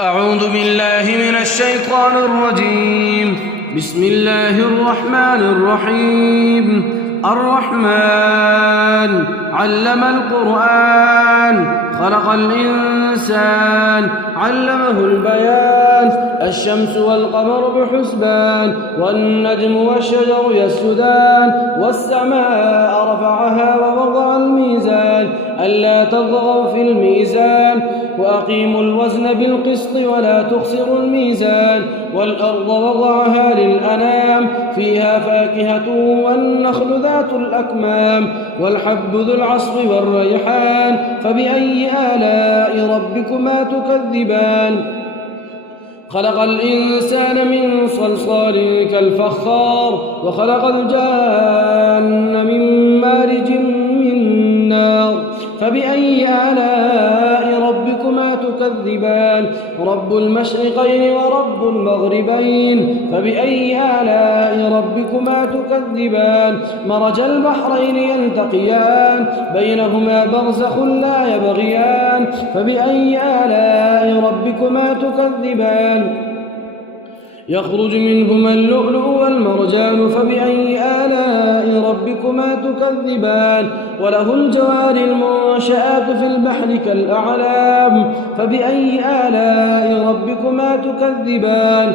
أعوذ بالله من الشيطان الرجيم. بسم الله الرحمن الرحيم. الرحمن علم القرآن خلق الإنسان علمه البيان. الشمس والقمر بحسبان والنجم والشجر يسجدان والسماء رفعها ووضع الميزان ألا تطغوا في الميزان وأقيموا الوزن بالقسط ولا تخسروا الميزان. والأرض وضعها للأنام فيها فاكهة والنخل ذات الأكمام والحب ذو العصف والريحان فبأي آلاء ربكما تكذبان. خلق الإنسان من صلصال كالفخار وخلق الجان من مارج من نار فبأي آلاء ربكما تكذبان. رب المشرقين ورب المغربين فبأي آلاء ربكما تكذبان. مرج البحرين يلتقيان بينهما برزخ لا يبغيان فبأي آلاء ربكما تكذبان. يخرج منهما اللؤلؤ والمرجان فبأي آلاء ربكما تكذبان. وله الجوار المنشآت في البحر كالأعلام فبأي آلاء ربكما تكذبان.